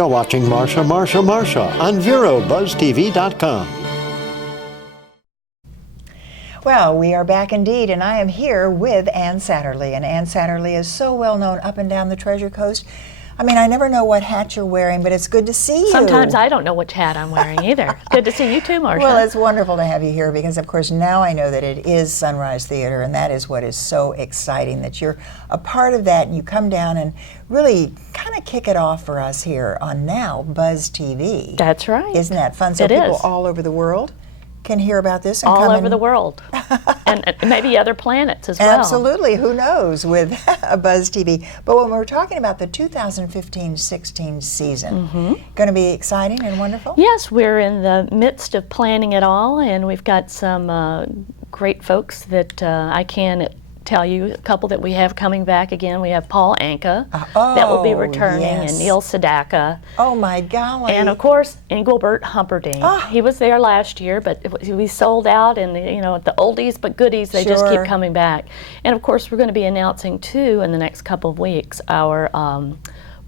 You're watching Marsha, Marsha, Marsha on VeroBuzzTV.com. Well, we are back indeed, and I am here with Ann Satterlee. And Ann Satterlee is so well known up and down the Treasure Coast. I mean, I never know what hat you're wearing, but it's good to see you. Sometimes I don't know which hat I'm wearing either. Good to see you too, Marsha. Well, it's wonderful to have you here because, of course, now I know that it is Sunrise Theater, and that is what is so exciting, that you're a part of that, and you come down and really kind of kick it off for us here on now Buzz TV. That's right. Isn't that fun? So it people is. all over the world can hear about this and all come over the world, and maybe other planets as well. Absolutely, who knows with a Buzz TV. But when we're talking about the 2015-16 season, going to be exciting and wonderful? Yes, we're in the midst of planning it all, and we've got some great folks that I can tell you a couple that we have coming back again. We have Paul Anka that will be returning, yes. and Neil Sedaka. Oh my golly! And of course, Engelbert Humperdinck. He was there last year, but we sold out, and the oldies but goodies, they just keep coming back. And of course, we're going to be announcing too in the next couple of weeks our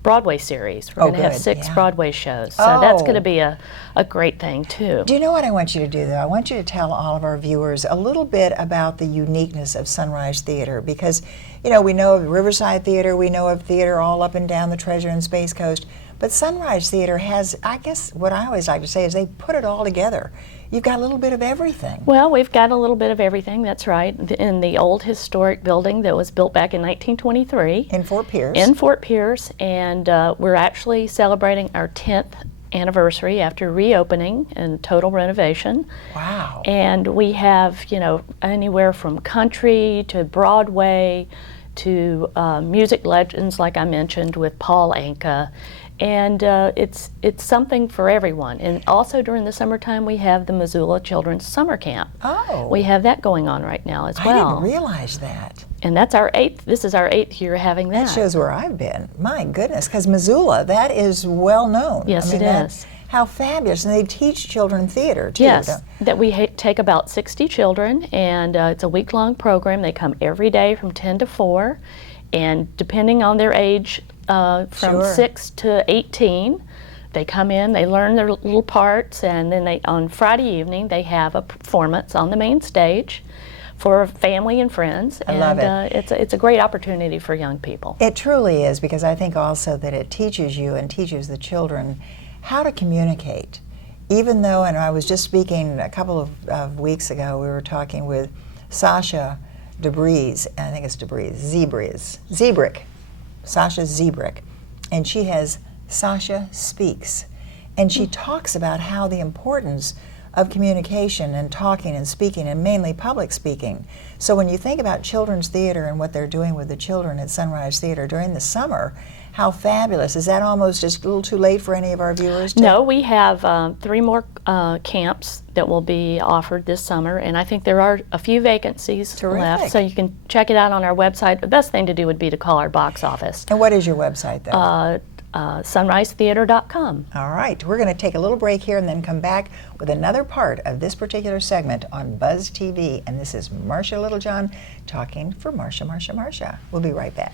Broadway series. We're going to have 6 Broadway shows, so that's going to be a great thing too. Do you know what I want you to do though? I want you to tell all of our viewers a little bit about the uniqueness of Sunrise Theater, because we know of Riverside Theater, we know of theater all up and down the Treasure and Space Coast, but Sunrise Theater has, I guess what I always like to say is they put it all together. You've got a little bit of everything. Well, we've got a little bit of everything, that's right. In the old historic building that was built back in 1923. In Fort Pierce. In Fort Pierce, and we're actually celebrating our 10th anniversary after reopening and total renovation. Wow. And we have, anywhere from country to Broadway to music legends, like I mentioned, with Paul Anka. And it's something for everyone. And also during the summertime, we have the Missoula Children's Summer Camp. Oh. We have that going on right now as well. I didn't realize that. And that's this is our 8th year having that. That shows where I've been. My goodness, because Missoula, that is well known. Yes, it is. How fabulous. And they teach children theater, too. Yes, that we take about 60 children, and it's a week-long program. They come every day from 10 to 4, and depending on their age, from 6 to 18, they come in, they learn their little parts, and then on Friday evening, they have a performance on the main stage for family and friends. I love it. It's a great opportunity for young people. It truly is, because I think also that it teaches you and teaches the children how to communicate. Even though, and I was just speaking a couple of weeks ago, we were talking with Sasha Zebrick, Sasha Zebrick, and she has Sasha Speaks, and she talks about how the importance of communication and talking and speaking, and mainly public speaking. So when you think about children's theater and what they're doing with the children at Sunrise Theater during the summer, how fabulous. Is that almost just a little too late for any of our viewers? No, we have 3 more camps that will be offered this summer, and I think there are a few vacancies left, so you can check it out on our website. The best thing to do would be to call our box office. And what is your website, though? sunrisetheater.com. All right, we're going to take a little break here and then come back with another part of this particular segment on Buzz TV, and this is Marsha Littlejohn talking for Marsha, Marsha, Marsha. We'll be right back.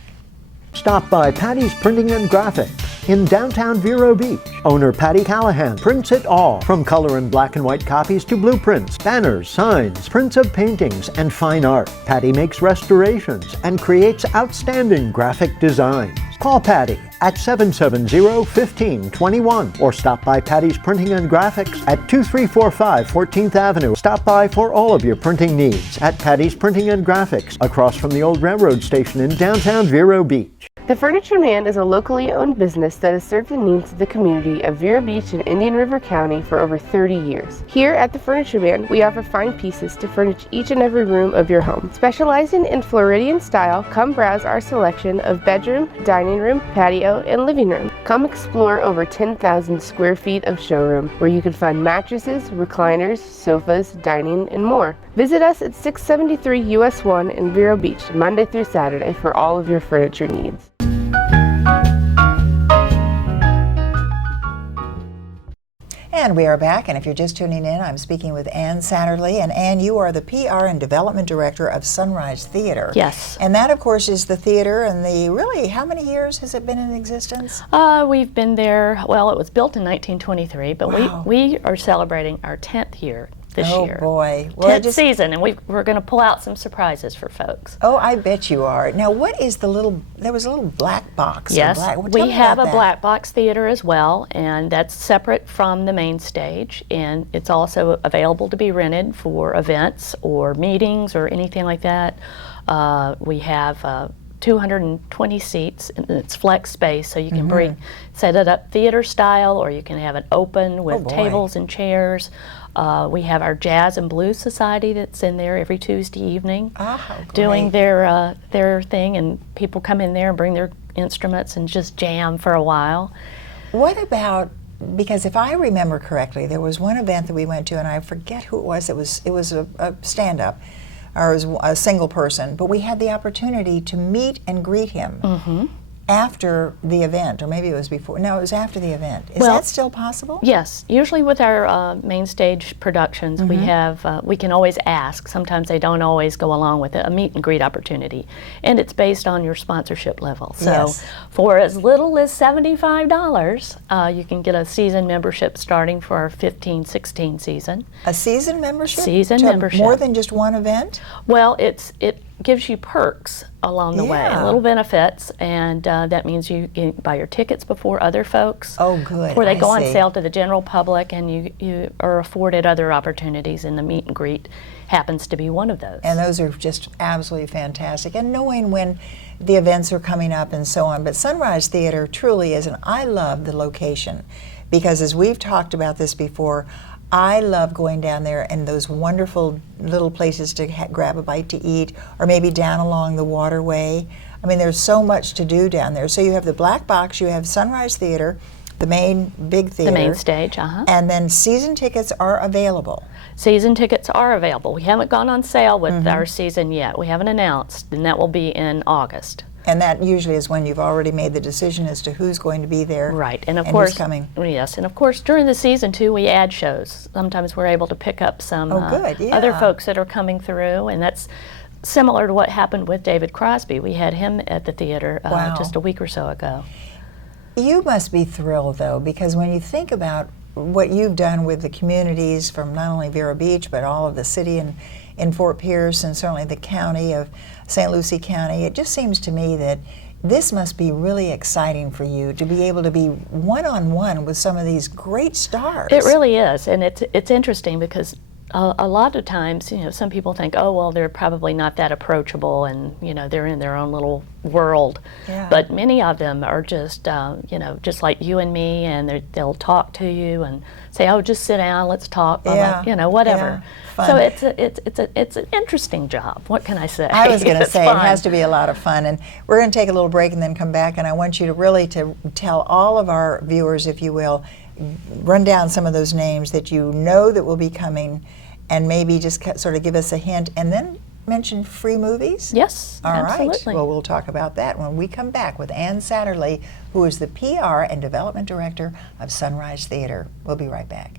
Stop by Patty's Printing and Graphics in downtown Vero Beach. Owner Patty Callahan prints it all, from color and black and white copies to blueprints, banners, signs, prints of paintings, and fine art. Patty makes restorations and creates outstanding graphic designs. Call Patty at 770-1521 or stop by Patty's Printing and Graphics at 2345 14th Avenue. Stop by for all of your printing needs at Patty's Printing and Graphics across from the old railroad station in downtown Vero Beach. The Furniture Man is a locally owned business that has served the needs of the community of Vero Beach and Indian River County for over 30 years. Here at the Furniture Man, we offer fine pieces to furnish each and every room of your home. Specializing in Floridian style, come browse our selection of bedroom, dining room, patio, and living room. Come explore over 10,000 square feet of showroom, where you can find mattresses, recliners, sofas, dining, and more. Visit us at 673 US 1 in Vero Beach, Monday through Saturday, for all of your furniture needs. And we are back, and if you're just tuning in, I'm speaking with Ann Satterlee. And Ann, you are the PR and Development Director of Sunrise Theater. Yes. And that, of course, is the theater, and how many years has it been in existence? We've been there, well, it was built in 1923, but Wow. we are celebrating our 10th year this year. Oh, boy. Well, 10th season, and we're going to pull out some surprises for folks. Oh, I bet you are. Now, what is there was a little black box. Yes, we have a that. black box theater as well, and that's separate from the main stage, and it's also available to be rented for events or meetings or anything like that. We have 220 seats, and it's flex space, so you can set it up theater style, or you can have it open with tables and chairs. We have our Jazz and Blues Society that's in there every Tuesday evening doing their thing, and people come in there and bring their instruments and just jam for a while. What about, because if I remember correctly, there was one event that we went to, and I forget who it was. It was a stand-up, or it was a single person, but we had the opportunity to meet and greet him after the event, or maybe it was before. No, it was after the event. Is that still possible? Yes. Usually with our main stage productions, we have, we can always ask, sometimes they don't always go along with it, a meet and greet opportunity. And it's based on your sponsorship level. So for as little as $75, you can get a season membership starting for our 15-16 season. A season membership? Season membership. More than just one event? Well, it gives you perks along the way, little benefits, and that means you can buy your tickets before other folks. Oh, good. Before they go on sale to the general public, and you are afforded other opportunities, and the meet and greet happens to be one of those. And those are just absolutely fantastic. And knowing when the events are coming up and so on. But Sunrise Theater truly is, and I love the location, because as we've talked about this before, I love going down there and those wonderful little places to grab a bite to eat, or maybe down along the waterway. I mean, there's so much to do down there. So you have the black box, you have Sunrise Theater, the main big theater. The main stage, And then season tickets are available. Season tickets are available. We haven't gone on sale with our season yet. We haven't announced, and that will be in August. And that usually is when you've already made the decision as to who's going to be there. Right, and of course, who's coming. Yes, and of course during the season too, we add shows. Sometimes we're able to pick up some other folks that are coming through, and that's similar to what happened with David Crosby. We had him at the theater just a week or so ago. You must be thrilled though, because when you think about what you've done with the communities from not only Vero Beach, but all of the city and in Fort Pierce, and certainly the county of St. Lucie County, it just seems to me that this must be really exciting for you to be able to be one-on-one with some of these great stars. It really is, and it's interesting because a lot of times, some people think, oh, well, they're probably not that approachable, and they're in their own little world. Yeah. But many of them are just, just like you and me, and they'll talk to you and say, oh, just sit down, let's talk, whatever. Yeah. So it's an interesting job. What can I say? I was going to say fun. It has to be a lot of fun, and we're going to take a little break and then come back. And I want you to really to tell all of our viewers, if you will, run down some of those names that you know that will be coming, and maybe just sort of give us a hint, and then mention free movies. Yes, all absolutely. right. Well, we'll talk about that when we come back with Ann Satterlee, who is the PR and Development Director of Sunrise Theater. We'll be right back.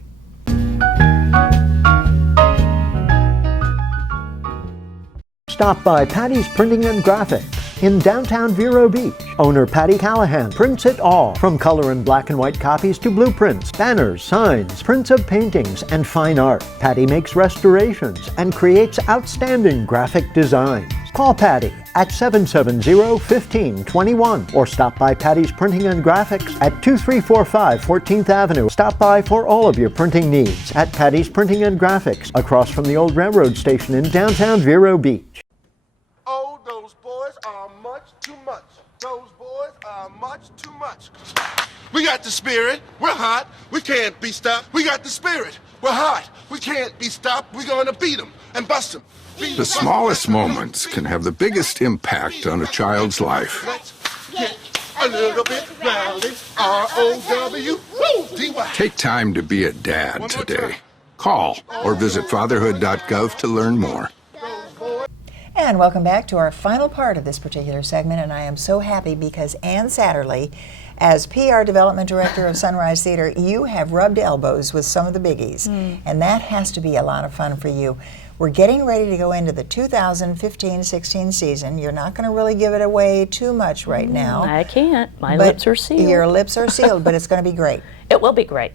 Stop by Patty's Printing and Graphics in downtown Vero Beach. Owner Patty Callahan prints it all, from color and black and white copies to blueprints, banners, signs, prints of paintings, and fine art. Patty makes restorations and creates outstanding graphic designs. Call Patty at 770-1521 or stop by Patty's Printing and Graphics at 2345 14th Avenue. Stop by for all of your printing needs at Patty's Printing and Graphics, across from the old railroad station in downtown Vero Beach. Oh, those boys are much too much. Those boys are much too much. We got the spirit. We're hot. We can't be stopped. We got the spirit. We're hot. We can't be stopped. We're going to beat them and bust them. The smallest moments can have the biggest impact on a child's life. Let's get a little bit rowdy. R-O-W-D-Y. Take time to be a dad today. Call or visit fatherhood.gov to learn more. And welcome back to our final part of this particular segment, and I am so happy because Ann Satterlee, as PR Development Director of Sunrise Theater, you have rubbed elbows with some of the biggies, and that has to be a lot of fun for you. We're getting ready to go into the 2015-16 season. You're not going to really give it away too much right now. I can't. My lips are sealed. Your lips are sealed, but it's going to be great. It will be great.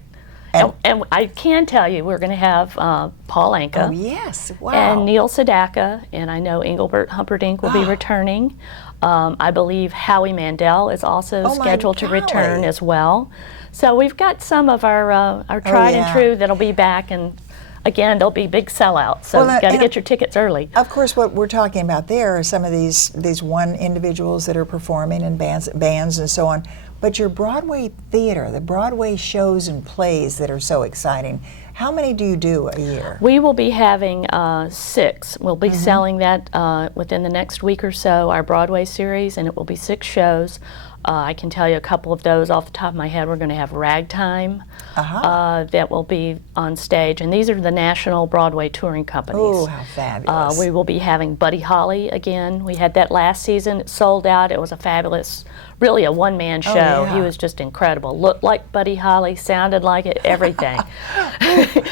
And I can tell you we're going to have Paul Anka. Oh, yes. Wow. And Neil Sedaka, and I know Engelbert Humperdinck will be returning. I believe Howie Mandel is also scheduled to return as well. So we've got some of our tried and true that'll be back, and again, they'll be big sellouts, so you've got to get your tickets early. Of course, what we're talking about there are some of these one individuals that are performing in bands and so on. But your Broadway theater, the Broadway shows and plays that are so exciting, how many do you do a year? We will be having 6. We'll be selling that within the next week or so, our Broadway series, and it will be 6 shows. I can tell you a couple of those off the top of my head. We're going to have Ragtime that will be on stage, and these are the national Broadway touring companies. Oh, how fabulous. We will be having Buddy Holly again. We had that last season. It sold out. It was a fabulous, really a one-man show. Yeah. He was just incredible. Looked like Buddy Holly, sounded like it, everything.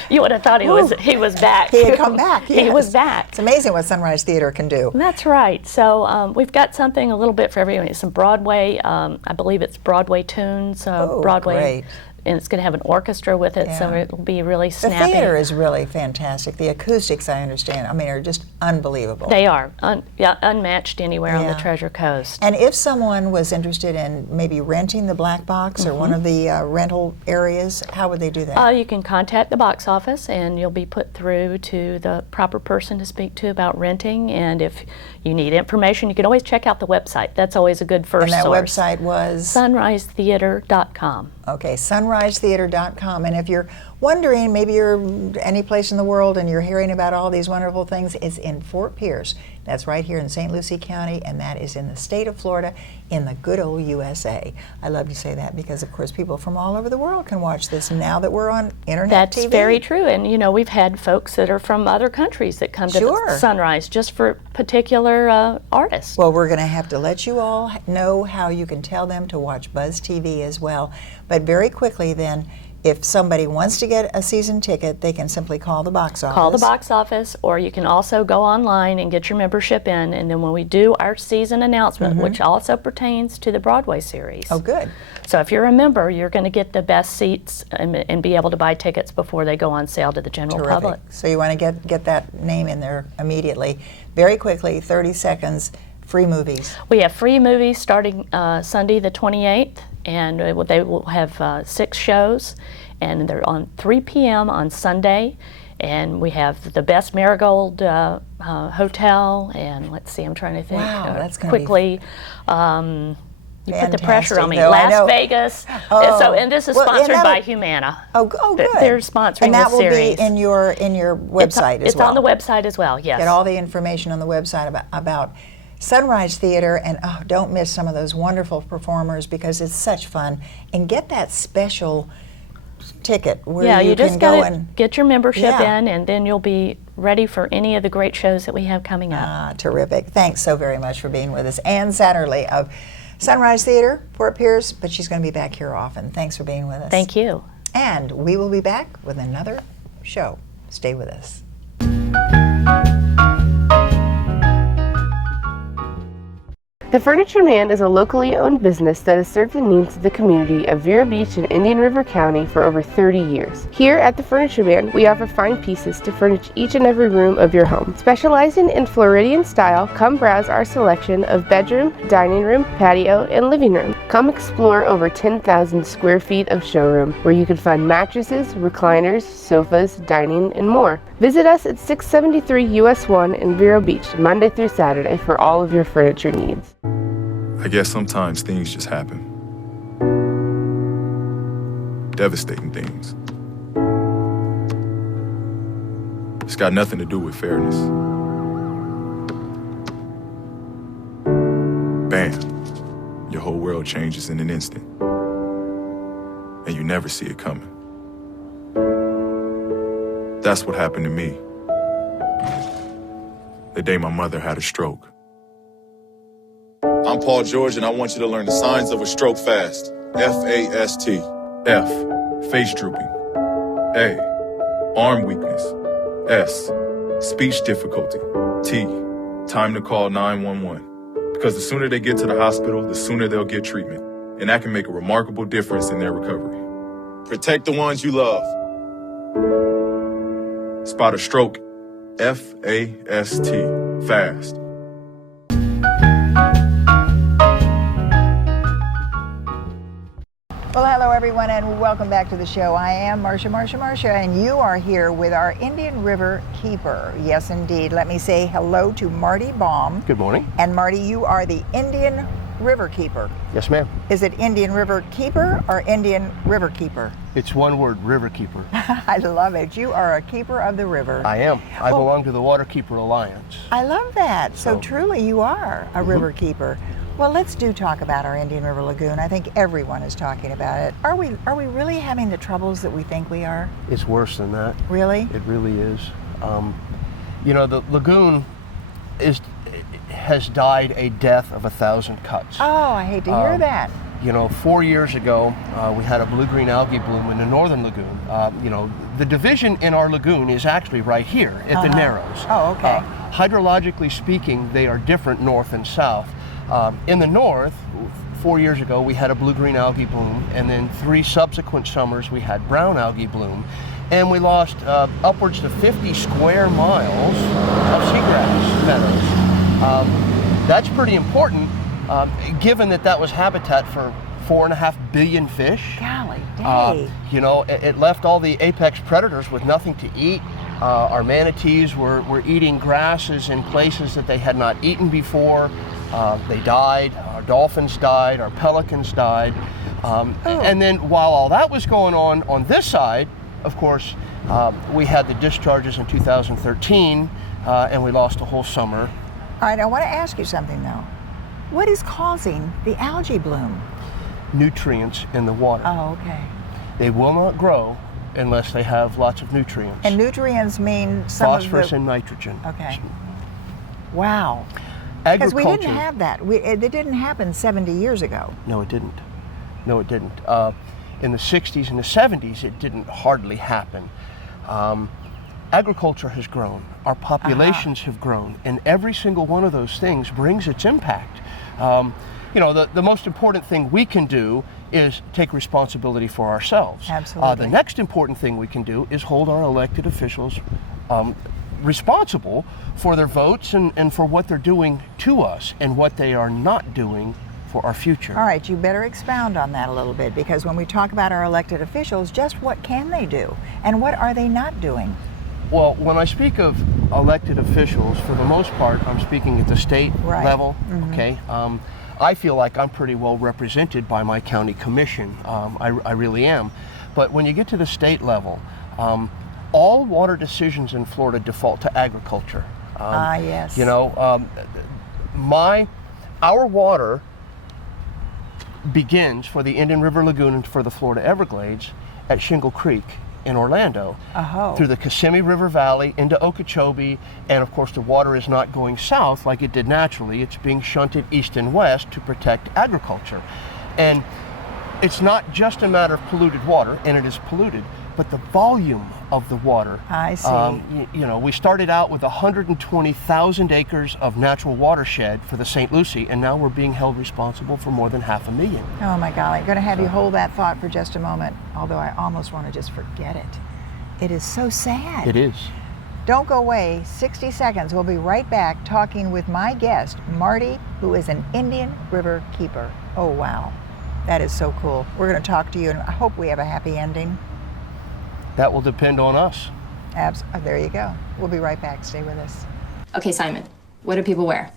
You would have thought he was back. He had come back, yes. He was back. It's amazing what Sunrise Theater can do. That's right. So we've got something a little bit for everyone. Some Broadway, I believe it's Broadway tunes. Broadway. Great. And it's going to have an orchestra with it, so it'll be really snappy. The theater is really fantastic. The acoustics, I understand, are just unbelievable. They are, unmatched anywhere on the Treasure Coast. And if someone was interested in maybe renting the Black Box or one of the rental areas, how would they do that? You can contact the box office, and you'll be put through to the proper person to speak to about renting. And if you need information, you can always check out the website. That's always a good first source. And that website was? sunrisetheater.com. Okay, sunrisetheater.com. And if you're wondering, maybe you're any place in the world and you're hearing about all these wonderful things, it's in Fort Pierce. That's right here in St. Lucie County, and that is in the state of Florida, in the good old USA. I love to say that because, of course, people from all over the world can watch this now that we're on internet TV. That's very true. And, we've had folks that are from other countries that come to the Sunrise just for particular artists. Well, we're going to have to let you all know how you can tell them to watch Buzz TV as well. But very quickly then, if somebody wants to get a season ticket, they can simply call the box office. Call the box office, or you can also go online and get your membership in, and then when we do our season announcement, which also pertains to the Broadway series. Oh, good. So if you're a member, you're going to get the best seats and be able to buy tickets before they go on sale to the general public. So you want to get that name in there immediately. Very quickly, 30 seconds, free movies. We have free movies starting Sunday the 28th, and they will have 6 shows, and they're on 3 p.m. on Sunday. And we have the Best Marigold Hotel, and let's see, I'm trying to think that's quickly. You put the pressure on me. No, Las Vegas. And this is sponsored by Humana. Oh, good. They're sponsoring and that the series. will be in your website as well. It's on the website as well. Yes. Get all the information on the website about Sunrise Theater, and don't miss some of those wonderful performers because it's such fun. And get that special ticket where you just got to get your membership in, and then you'll be ready for any of the great shows that we have coming up. Terrific. Thanks so very much for being with us. Ann Satterlee of Sunrise Theater, Fort Pierce, but she's going to be back here often. Thanks for being with us. Thank you. And we will be back with another show. Stay with us. The Furniture Man is a locally owned business that has served the needs of the community of Vero Beach and Indian River County for over 30 years. Here at the Furniture Man, we offer fine pieces to furnish each and every room of your home. Specializing in Floridian style, come browse our selection of bedroom, dining room, patio, and living room. Come explore over 10,000 square feet of showroom, where you can find mattresses, recliners, sofas, dining, and more. Visit us at 673 US 1 in Vero Beach, Monday through Saturday for all of your furniture needs. I guess sometimes things just happen. Devastating things. It's got nothing to do with fairness. Bam, your whole world changes in an instant. And you never see it coming. That's what happened to me. the day my mother had a stroke. I'm Paul George, and I want you to learn the signs of a stroke fast. F-A-S-T. F, face drooping. A, arm weakness. S, speech difficulty. T, time to call 911. Because the sooner they get to the hospital, the sooner they'll get treatment. And that can make a remarkable difference in their recovery. Protect the ones you love. Spot a stroke. F-A-S-T. Fast. Well, hello everyone, and welcome back to the show. I am Marcia, and you are here with our Indian River Keeper. Yes, indeed. Let me say hello to Marty Baum. Good morning. And Marty, you are the Indian River Keeper. Yes, ma'am. Is it Indian River Keeper or Indian River Keeper? It's one word, Riverkeeper. I love it. You are a keeper of the river. I am. I belong to the Waterkeeper Alliance. I love that. So truly you are a river keeper. Well, let's talk about our Indian River Lagoon. I think everyone is talking about it. Are we really having the troubles that we think we are? It's worse than that. Really? It really is. You know, the lagoon has died a death of 1,000 cuts. Oh, I hate to hear that. You know, 4 years ago, we had a blue-green algae bloom in the northern lagoon. You know, the division in our lagoon is actually right here at the Narrows. Oh, okay. Hydrologically speaking, they are different north and south. In the north, 4 years ago, we had a blue-green algae bloom, and then 3 subsequent summers we had brown algae bloom, and we lost upwards to 50 square miles of seagrass meadows. That's pretty important, given that was habitat for 4.5 billion fish. Golly day. You know, it left all the apex predators with nothing to eat. Our manatees were eating grasses in places that they had not eaten before. They died, our dolphins died, our pelicans died. And then while all that was going on this side, of course, we had the discharges in 2013, and we lost a whole summer. All right, I want to ask you something though. What is causing the algae bloom? Nutrients in the water. Oh, okay. They will not grow unless they have lots of nutrients. And nutrients mean phosphorus and nitrogen. Okay. Wow. Agriculture. Because we didn't have that. It didn't happen 70 years ago. No, it didn't. No, it didn't. In the 60s and the 70s, it didn't hardly happen. Agriculture has grown. Our populations have grown. And every single one of those things brings its impact. You know, the most important thing we can do is take responsibility for ourselves. Absolutely. The next important thing we can do is hold our elected officials responsible for their votes and for what they're doing to us and what they are not doing for our future. All right, you better expound on that a little bit, because when we talk about our elected officials, just what can they do and what are they not doing? Well, when I speak of elected officials, for the most part, I'm speaking at the state level, okay? I feel like I'm pretty well represented by my county commission. I really am. But when you get to the state level, all water decisions in Florida default to agriculture. Yes. You know, our water begins for the Indian River Lagoon and for the Florida Everglades at Shingle Creek in Orlando, through the Kissimmee River Valley into Okeechobee, and of course the water is not going south like it did naturally. It's being shunted east and west to protect agriculture. And it's not just a matter of polluted water, and it is polluted, but the volume of the water. I see. You know, we started out with 120,000 acres of natural watershed for the St. Lucie, and now we're being held responsible for more than 500,000. Oh my golly, I'm going to have you hold that thought for just a moment, although I almost want to just forget it. It is so sad. It is. Don't go away, 60 seconds. We'll be right back talking with my guest, Marty, who is an Indian River Keeper. Oh wow, that is so cool. We're going to talk to you, and I hope we have a happy ending. That will depend on us. There you go. We'll be right back. Stay with us. Okay, Simon, what do people wear?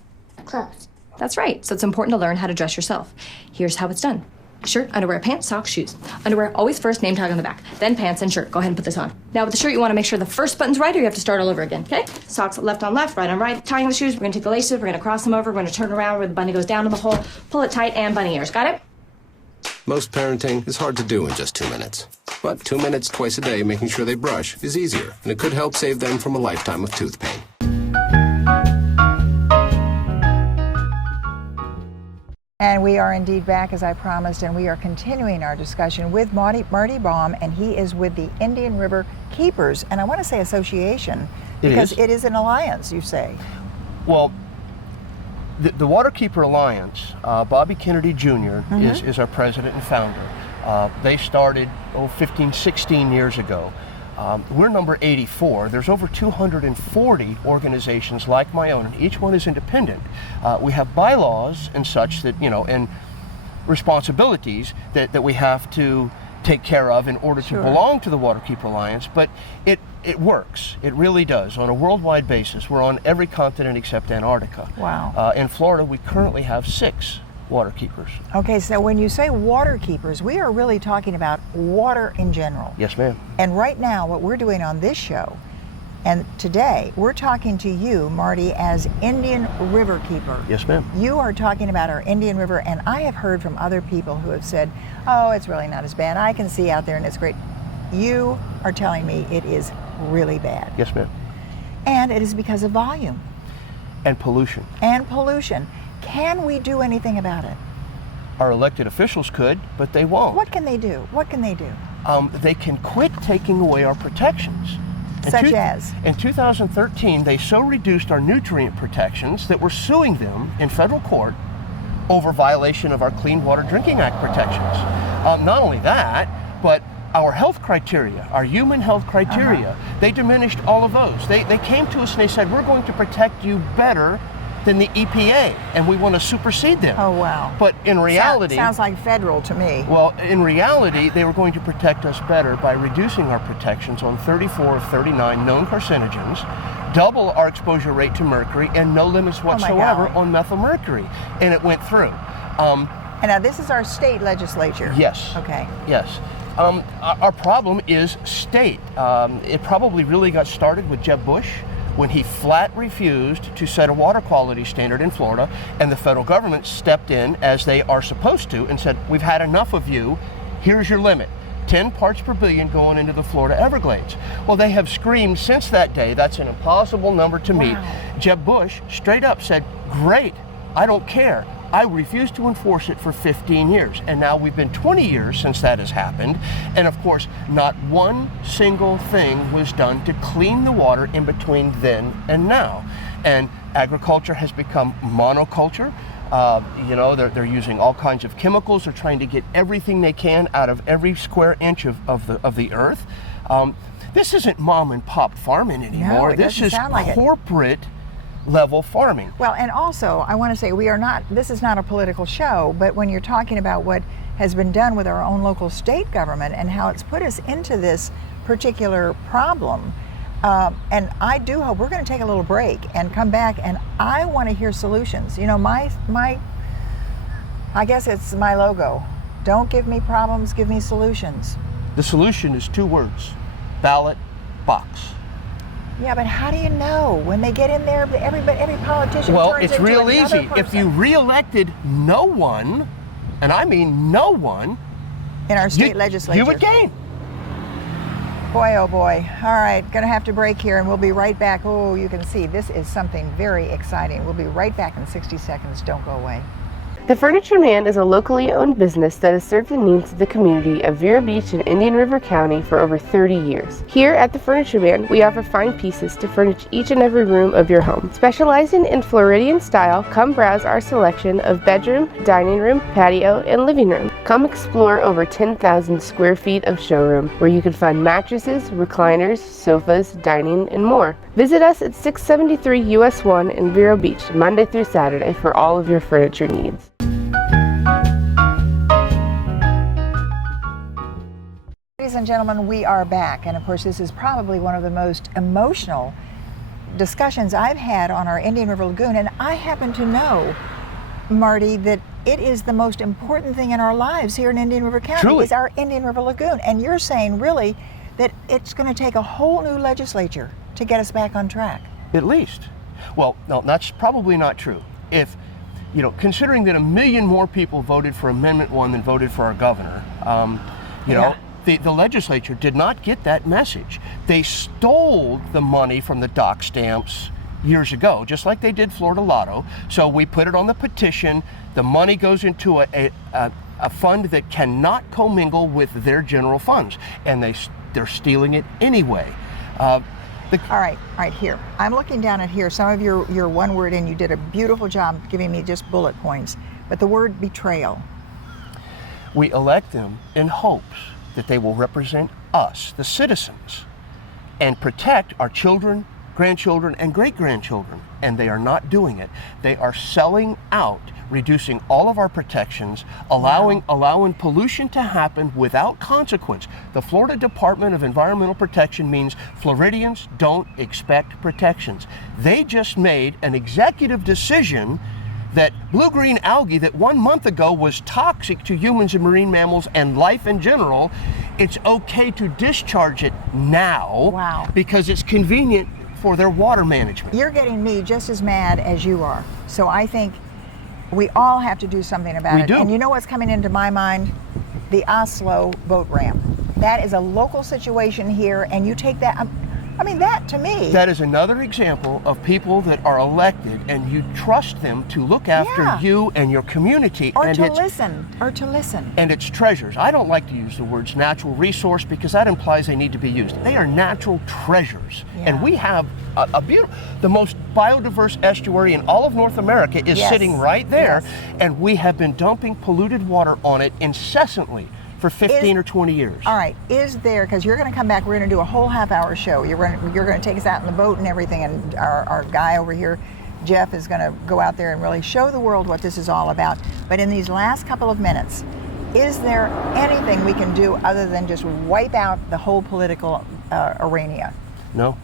Clothes. That's right. So it's important to learn how to dress yourself. Here's how it's done. Shirt, underwear, pants, socks, shoes. Underwear, always first, name tag on the back. Then pants and shirt. Go ahead and put this on. Now with the shirt, you want to make sure the first button's right, or you have to start all over again, okay? Socks left on left, right on right. Tying the shoes, we're going to take the laces, we're going to cross them over, we're going to turn around where the bunny goes down in the hole, pull it tight, and bunny ears. Got it? Most parenting is hard to do in just 2 minutes. But 2 minutes twice a day making sure they brush is easier, and it could help save them from a lifetime of tooth pain. And we are indeed back, as I promised, and we are continuing our discussion with Marty Baum, and he is with the Indian River Keepers, and I want to say association, because it is an alliance, you say. Well, the Waterkeeper Alliance, Bobby Kennedy Jr. is our president and founder. They started 15, 16 years ago. We're number 84. There's over 240 organizations like my own, and each one is independent. We have bylaws and such that, and responsibilities that we have to take care of in order to belong to the Waterkeeper Alliance, but it works. It really does. On a worldwide basis, we're on every continent except Antarctica. Wow. In Florida, we currently have 6 waterkeepers. Okay, so when you say waterkeepers, we are really talking about water in general. Yes, ma'am. And right now, what we're doing on this show, and today, we're talking to you, Marty, as Indian River Keeper. Yes, ma'am. You are talking about our Indian River, and I have heard from other people who have said, oh, it's really not as bad. I can see out there and it's great. You are telling me it is really bad. Yes, ma'am. And it is because of volume. And pollution. And pollution. Can we do anything about it? Our elected officials could, but they won't. What can they do? What can they do? They can quit taking away our protections. Such as? In 2013, they so reduced our nutrient protections that we're suing them in federal court over violation of our Clean Water Drinking Act protections. Not only that, but our health criteria, our human health criteria, they diminished all of those. They came to us and they said, we're going to protect you better than the EPA, and we want to supersede them. Oh, wow. But in reality... Sounds like federal to me. Well, in reality, they were going to protect us better by reducing our protections on 34 of 39 known carcinogens, double our exposure rate to mercury, and no limits whatsoever on methylmercury. And it went through. And now this is our state legislature. Yes. Okay. Yes. Our problem is state. It probably really got started with Jeb Bush, when he flat refused to set a water quality standard in Florida, and the federal government stepped in, as they are supposed to, and said, we've had enough of you, here's your limit. 10 parts per billion going into the Florida Everglades. Well, they have screamed since that day, that's an impossible number to meet. Jeb Bush straight up said, great, I don't care. I refused to enforce it for 15 years, and now we've been 20 years since that has happened, and of course, not one single thing was done to clean the water in between then and now. And agriculture has become monoculture. They're using all kinds of chemicals. They're trying to get everything they can out of every square inch of the earth. This isn't mom and pop farming anymore. No, this is like corporate level farming. Well, and also, I want to say this is not a political show, but when you're talking about what has been done with our own local state government and how it's put us into this particular problem, and I do hope we're going to take a little break and come back, and I want to hear solutions. You know, I guess it's my logo. Don't give me problems, give me solutions. The solution is 2 words: ballot box. Yeah, but how do you know when they get in there? Every politician. Well, turns it's into real another easy. person. If you re-elected no one, and I mean no one, in our state legislature, you would gain. Boy, oh boy. All right, gonna have to break here, and we'll be right back. Oh, you can see this is something very exciting. We'll be right back in 60 seconds. Don't go away. The Furniture Man is a locally owned business that has served the needs of the community of Vero Beach and Indian River County for over 30 years. Here at the Furniture Man, we offer fine pieces to furnish each and every room of your home. Specializing in Floridian style, come browse our selection of bedroom, dining room, patio, and living room. Come explore over 10,000 square feet of showroom, where you can find mattresses, recliners, sofas, dining, and more. Visit us at 673 US 1 in Vero Beach, Monday through Saturday, for all of your furniture needs. Ladies and gentlemen, we are back, and of course this is probably one of the most emotional discussions I've had on our Indian River Lagoon, and I happen to know, Marty, that it is the most important thing in our lives here in Indian River County. Truly. Is our Indian River Lagoon, and you're saying really that it's going to take a whole new legislature to get us back on track. At least. Well, no, that's probably not true. If, considering that 1 million more people voted for Amendment 1 than voted for our governor, the legislature did not get that message. They stole the money from the dock stamps years ago, just like they did Florida Lotto. So we put it on the petition. The money goes into a fund that cannot commingle with their general funds, and they're stealing it anyway. All right, here. I'm looking down at here. Some of your one word, and you did a beautiful job giving me just bullet points. But the word betrayal. We elect them in hopes that they will represent us, the citizens, and protect our children, grandchildren, and great-grandchildren. And they are not doing it. They are selling out, reducing all of our protections, allowing pollution to happen without consequence. The Florida Department of Environmental Protection means Floridians don't expect protections. They just made an executive decision that blue-green algae that 1 month ago was toxic to humans and marine mammals and life in general, it's okay to discharge it now because it's convenient for their water management. You're getting me just as mad as you are. So I think we all have to do something about it. And you know what's coming into my mind? The Oslo boat ramp. That is a local situation here, and you take that, I mean, that to me. That is another example of people that are elected and you trust them to look after you and your community. Or to listen. And it's treasures. I don't like to use the words natural resource because that implies they need to be used. They are natural treasures. And we have a beautiful, the most biodiverse estuary in all of North America is sitting right there. And we have been dumping polluted water on it incessantly for 15 or 20 years. All right, is there, because you're going to come back, we're going to do a whole half-hour show. You're going to take us out in the boat and everything, and our guy over here, Jeff, is going to go out there and really show the world what this is all about. But in these last couple of minutes, is there anything we can do other than just wipe out the whole political arena? No.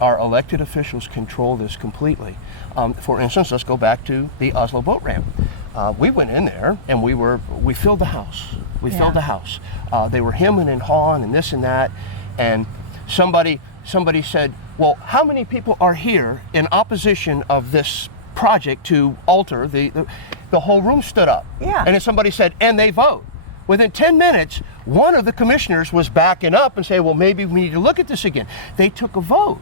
Our elected officials control this completely. For instance, let's go back to the Oslo boat ramp. We went in there and we filled the house. We filled the house. They were hemming and hawing and this and that. And somebody said, well, how many people are here in opposition of this project to alter the whole room stood up. And then somebody said, and they vote. Within 10 minutes, one of the commissioners was backing up and saying, well, maybe we need to look at this again. They took a vote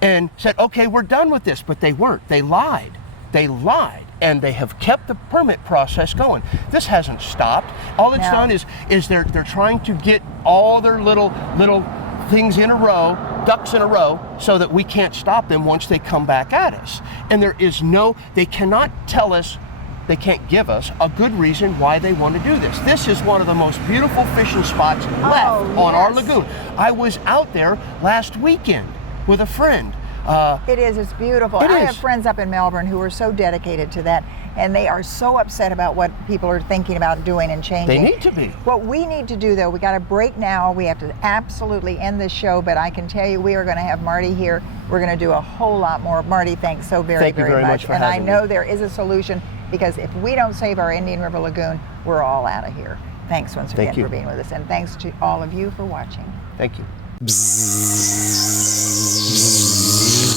and said, okay, we're done with this. But they weren't. They lied. And they have kept the permit process going. This hasn't stopped. All it's done is they're trying to get all their little things in a row, ducks in a row, so that we can't stop them once they come back at us. And they cannot tell us, they can't give us a good reason why they want to do this. This is one of the most beautiful fishing spots left on our lagoon. I was out there last weekend with a friend. It's beautiful. I have friends up in Melbourne who are so dedicated to that, and they are so upset about what people are thinking about doing and changing. They need to be. What we need to do, though, we got to break now. We have to absolutely end this show, but I can tell you we are going to have Marty here. We're going to do a whole lot more. Marty, thanks so very, very much. For and having I know me. There is a solution, because if we don't save our Indian River Lagoon, we're all out of here. Thanks once again for being with us, and thanks to all of you for watching. Thank you.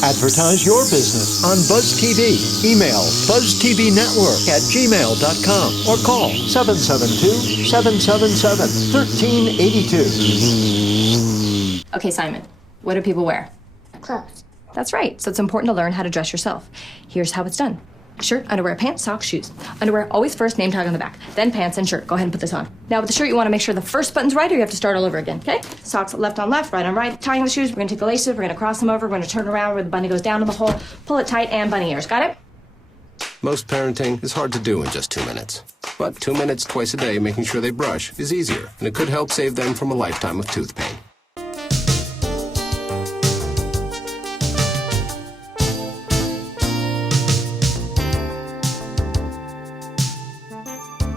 Advertise your business on Buzz TV. Email buzztvnetwork@gmail.com or call 772-777-1382. Okay, Simon, what do people wear? Clothes. That's right. So it's important to learn how to dress yourself. Here's how it's done. Shirt, underwear, pants, socks, shoes. Underwear, always first, name tag on the back. Then pants and shirt. Go ahead and put this on. Now with the shirt, you want to make sure the first button's right, or you have to start all over again, okay? Socks left on left, right on right. Tying the shoes, we're going to take the laces, we're going to cross them over, we're going to turn around where the bunny goes down in the hole, pull it tight, and bunny ears. Got it? Most parenting is hard to do in just 2 minutes. But 2 minutes twice a day making sure they brush is easier, and it could help save them from a lifetime of tooth pain.